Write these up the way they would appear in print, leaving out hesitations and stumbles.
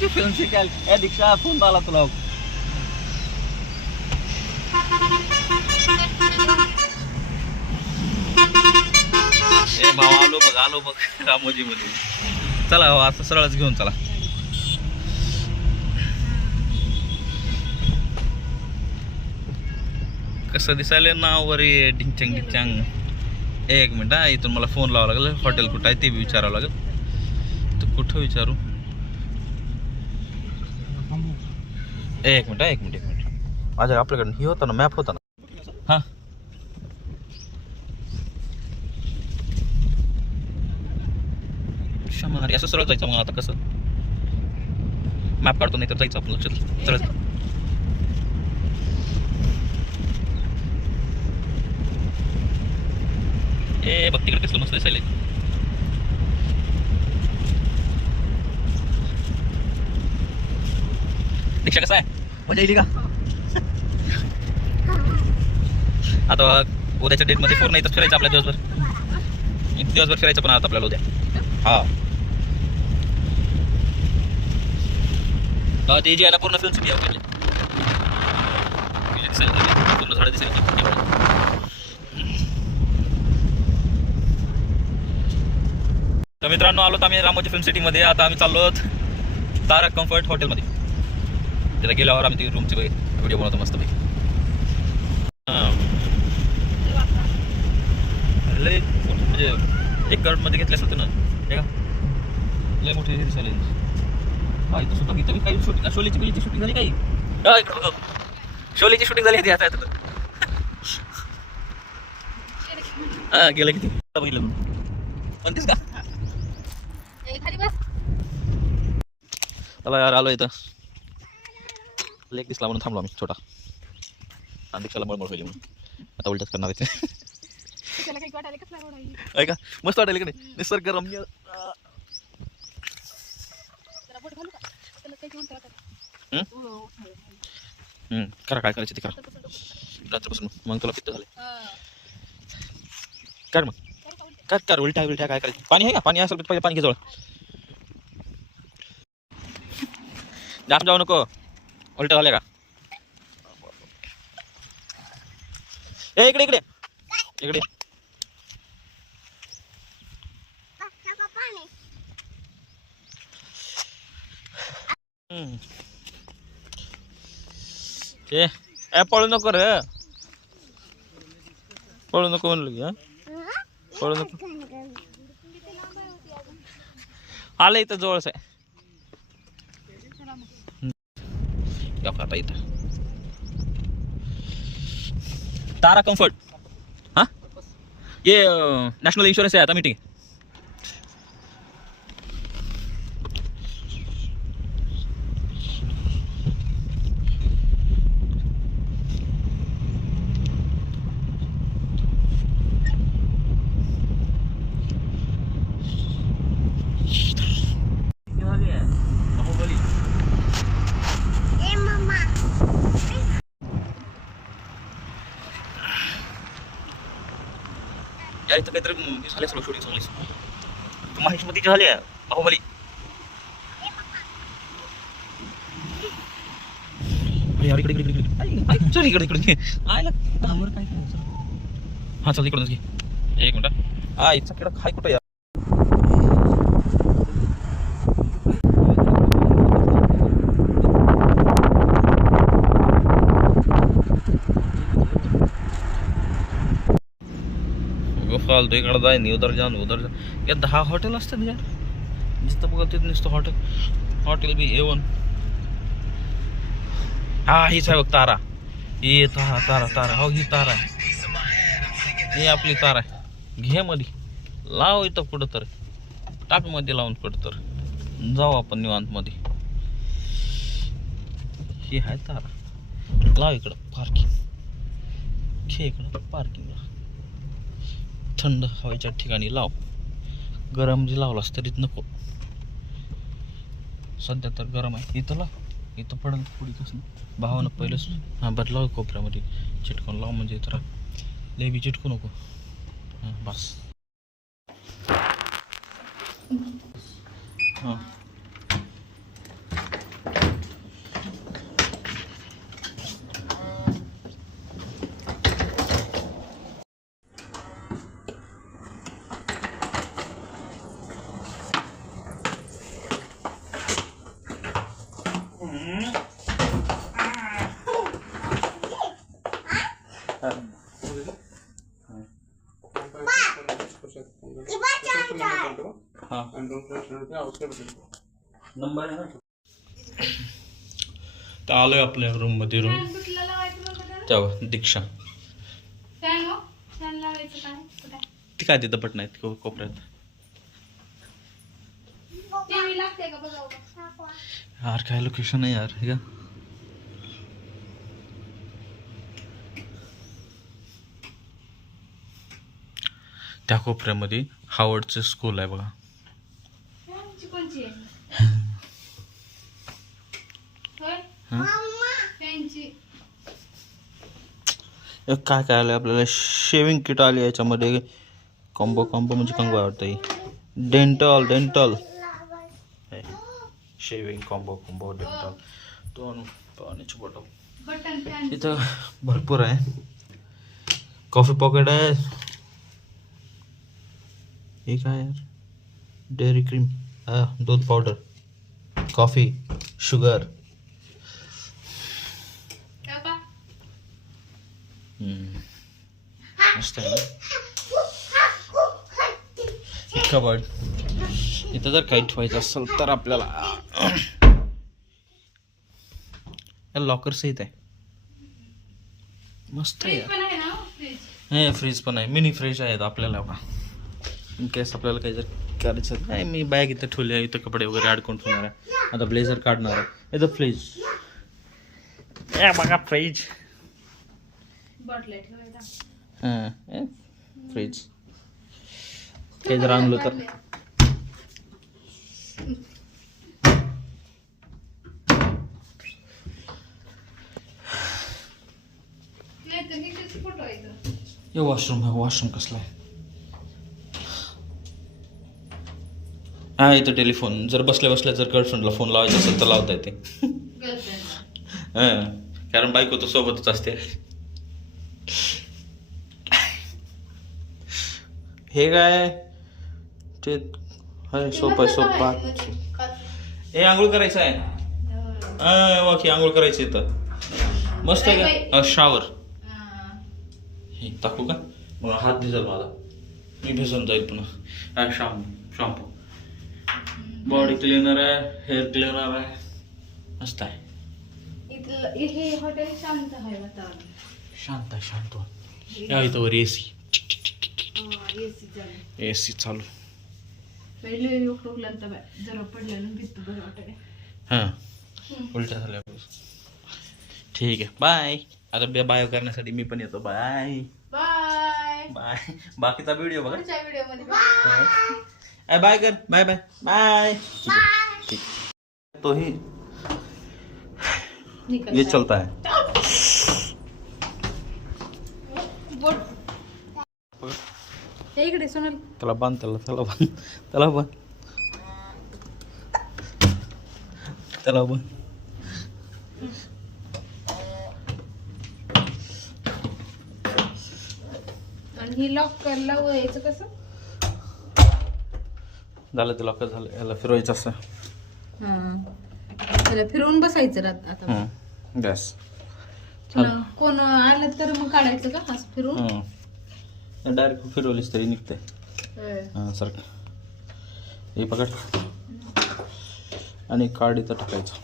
Ramoji film city आली. दीक्षा phone आला तुला. ए भाऊ आलो बघ रामोजी मध्ये. चला हो असं सरळच घेऊन चला. कसं दिसायला नाव वरी डिंचंग डिंचंग. एक मिनिट हा, इथून मला फोन लावावं लागेल. हॉटेल कुठं आहे ते बी विचारावं लागेल. तर कुठं विचारू. एक मिनिट माझ्या आपल्याकडे हे होता ना, मॅप होता ना. हा शमारी असं सरळ जायचं. मग आता कसं मॅप काढतो, नाही तर जायचं आपण लक्षात सरळ. ए बघ तिकडे कसलं मस्त दिसायला. दीक्षा कसा आहे, मजा येईल का? आता उद्याच्या डेटमध्ये पूर्ण इथं फिरायचं आपल्या दिवसभर फिरायचं. पण आता आपल्याला उद्या ते जे आहे ना पूर्ण फिल्म सिटी आहे. पूर्ण झाडं दिसायला. तर मित्रांनो आलो आम्ही रामोजी फिल्म सिटीमध्ये. आता आम्ही चाललो तारक कम्फर्ट हॉटेलमध्ये. तिथे गेल्यावर आम्ही ती रूमची व्हिडिओ बनवतो मस्त पैकी. लय म्हणजे एक मध्ये घेतल्यासारखं ना, हे का लय मोठे हे दिसायला. इथं सुद्धा इथं काही शूटिंग, शोलेची शूटिंग झाली काही. शोलेची शूटिंग झाली ती आता. हा गेलं किती बघितलं म्हणतेस का. चला यार आलो इथं. लेक दिसला म्हणून थांबलो आम्ही छोटा. आणि दीक्षाला मळमळ होईल म्हणून आता उलटच करणार आहे. का मस्त वाटायला की नाही, निसर्ग रम्य. करा काय करायचं ते करा. रात्रपासून मग तुला पित्त झाले. कर मग कर उलट्या काय करायचं. पाणी आहे का, पाणी असेल तर पहिले पाणी घे जवळ. जाम जाऊ नको, उलट्या झाल्या का. ए इकडे पळू नको रे, पळू नको म्हणलं की. पळू नको. आलं इथं जवळच आहे. आता इथं तारा कम्फर्ट. हाँ ये नेशनल इंश्योरेंस है आता मीटिंग. यार इथं काहीतरी झाले सगळं शूटिंग चांगली. महेशमती झाली आहे बाहुबली. यार इकडे चल इकडे आयला काय करायचं. हा चल इकडूनच घे. एक मिनिट. इथं किडा खाय कुठं यार. फालतू इकडे जाय नाही, उधर जा. या 10 हॉटेल असतात यार. नुसतं बघा तिथं नुसतं हॉटेल बी A1. हा हीच आहे बघ तारा. ये तारा हो ही तारा आहे. ही आपली तारा आहे. घे मध्ये लाव इथं कुठं तर टाक मध्ये लावून कुठं तर जाऊ आपण निवांत मध्ये. ही आहे तारा. लाव इकडं पार्किंग. घे इकडं पार्किंगला. थंड हवेच्या ठिकाणी लाव. गरम जे लावलास तरीच नको. सध्या तर गरम आहे. इथं लाव, इथं पडल पुढे कसं भावानं पहिलंच. हां बरं लाव कोपऱ्यामध्ये चिटकून लाव म्हणजे तर लय बी चिटकू नको. हां बस. हां नंबर आहे ना. तर आलोय आपल्या रूम मध्ये. रूम तेव्हा दीक्षा ती काय तिथं पट नाही कोपऱ्यात. यार काय लोकेशन आहे यार. हे का त्या कोपऱ्यामध्ये हार्वर्डचं स्कूल आहे बघा. काय काय आलं आपल्याला. शेविंग किट आली याच्यामध्ये. कॉम्बो म्हणजे कंगो आवडतं. Dental shaving combo dental. 2 पाण्याची बॉटल इथं भरपूर आहे. कॉफी पॉकेट आहे. हे काय यार. डेअरी क्रीम, दूध पावडर, कॉफी, शुगर. मस्त आहे ना. कबर्ड. इथं जर काही ठेवायचं असेल तर आपल्याला लॉकर सहित आहे. मस्त आहे यार. हे फ्रीज पण आहे. मिनी फ्रीज आहेत आपल्याला बघा. इन केस आपल्याला काही जर करायचं नाही. मी बॅग इथं ठेवली आहे. इथं कपडे वगैरे अडकून ठेवणार आहे. आता ब्लेझर काढणार आहे. इथं फ्रीज. बघा फ्रीज. फ्रीज काही जर आणलं तर. हे वॉशरूम आहे. वॉशरूम कसला आहे. हा इथं टेलिफोन. जर बसल्या जर गर्लफ्रेंडला फोन लावायचा असेल तर लावता येते. कारण बायको तर सोबतच असते. हे काय ते सोपा. हे आंघोळ करायचं आहे. आंघोळ करायचं इथं. मस्त आहे का. शावर. हे टाकू का. मग हात भिजल माझा. मी भिजून जाईल पुन्हा. शॅम्पू, बॉडी क्लिनर आहे, हेअर क्लिनर आहे. मस्त आहे. हे हॉटेल शांत आहे वातावरण. शांत या इथं वर एसी चालू. जरा पडल्यानं भिजतो बरं वाटत. हां उलट्या झाल्या. ठीक आहे बाय. आता बाय करण्यासाठी मी पण येतो. Bye bye bye. बाकीचा व्हिडिओ बघा. पुढच्या व्हिडिओमध्ये बाय कर. Bye bye bye. ठीक. तो ही ये चलता है. इकडे सोनल. त्याला बांध. त्याला बांध. आणि ही लॉक लावायचं कसं झालं. ते लॉक झालं. याला फिरवायचं असं. त्याला फिरवून बसायचं आता. गॅस कोण आलं तर मग काढायचं का असं फिरवून. डायरेक्ट फिरवलीस तरी निघते. सर हे पकड आणि कार्ड इथं टाकायचं.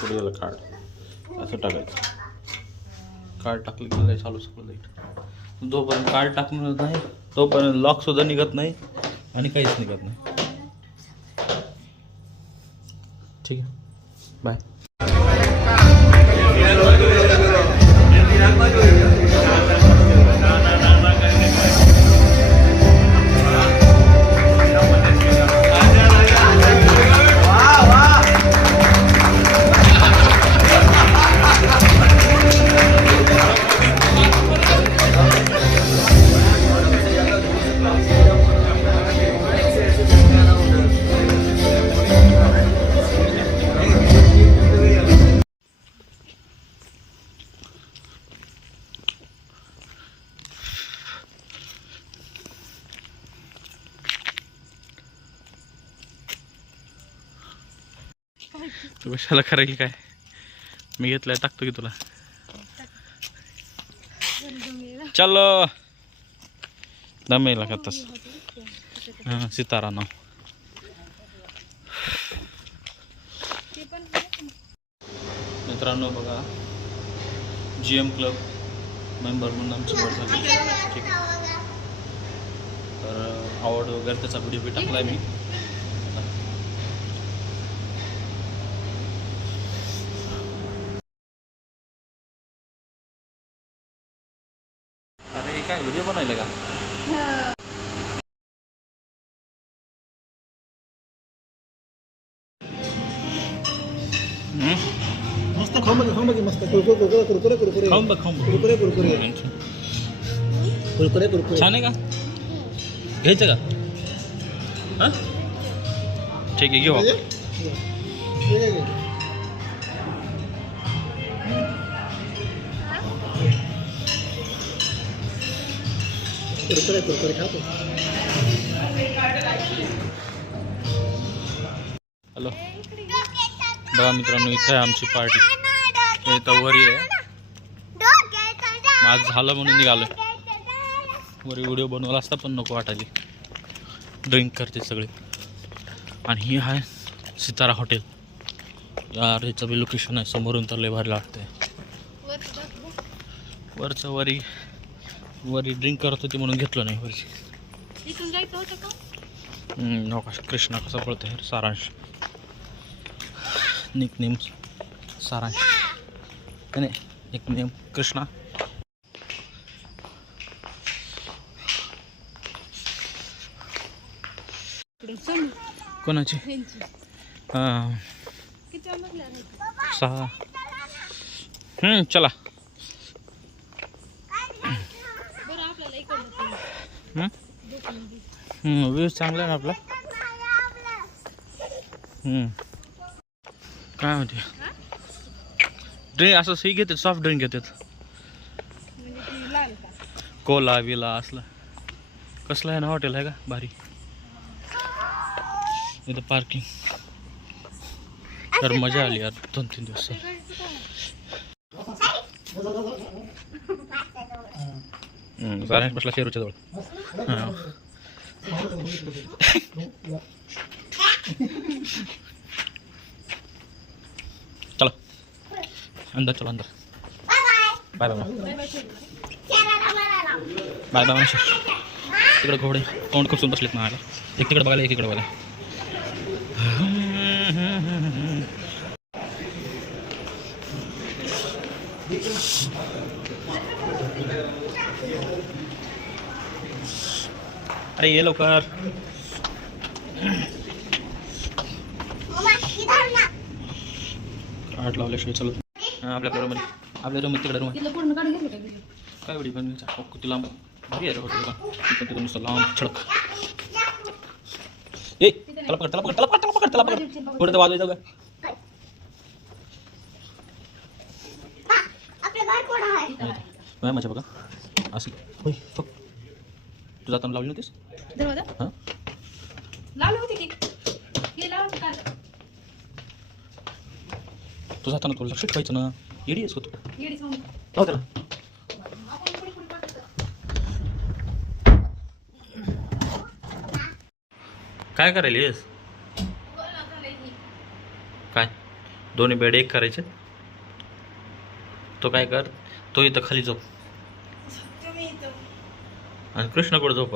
पुढे कार्ड असं टाकायचं. कार्ड टाकलं की चालू सगळं. जोपर्यंत कार्ड टाकणार नाही तोपर्यंत लॉक सुद्धा निघत नाही आणि काहीच निघत नाही. ठीक आहे बाय. तू कशाला करायला काय मी घेतलाय टाकतो की तुला चलो दमेला का तस हां सितारा नाव मित्रांनो बघा GM क्लब मेंबर म्हणून आमची निवड झाली ठीक आहे. तर आवड वगैरे त्याचा व्हिडिओ बी टाकलाय मी अरे हे काय व्हिडिओ बनवायला का मस्त खाऊन बघ मस्त कुरकुरे खाऊन बघ छान आहे का घ्यायचं का हां ठीक आहे घेऊ आपण कुरकुरे खातो हॅलो बघा मित्रांनो इथं आहे आमची पार्टी इथं वरी आहे आज झालं म्हणून निघालो वरी व्हिडिओ बनवला असता पण नको वाटायली ड्रिंक करते सगळे आणि ही आहे सितारा हॉटेल यार ह्याचं बी लोकेशन आहे समोरून तर लय भारी लागतंय वरचं वरी ड्रिंक करत होती म्हणून घेतलं नाही वरची नका कृष्णा कसा पळतोय सारांश निकनेम सारांश नाही निकनेम कृष्णा कोणाची हां 6 चला व्ह्यूज चांगला आहे ना आपला काय म्हणते ड्रिंक असं सही घेतात सॉफ्ट ड्रिंक घेतात कोला विला असला कसलं आहे ना हॉटेल आहे का भारी इथं पार्किंग तर मजा आली यार 2-3 दिवस सारांश बसला शेरूच्या जवळ हां चलो अंदर चलो अंदर बाय बाय बाय बाय तिकडे घोडे तोंड खुपसून बसलेत ना एक तिकडे बघायला एक इकडे बघायला अरे ये लवकर आठ लावल्याशिवाय चलत आपल्या घरामध्ये आपल्या रूम तिकडे रूम काय वेळी पण किती लांब भारी आहे हॉटेल का तिथं नुसतं लांब छडक ए त्याला पकड पुढे तर वाजवायचं का माझ्या बघा असं होय फक्त तू जाताना लावली नव्हतीस हां तू जाताना तुला लक्ष ठेवायचं ना येडी आहेस का तू जाऊ त्याला काय करायलीस काय दोन्ही बेड एक करायचे तो काय कर तो इथं खाली झोप आणि कृष्णाकडे झोप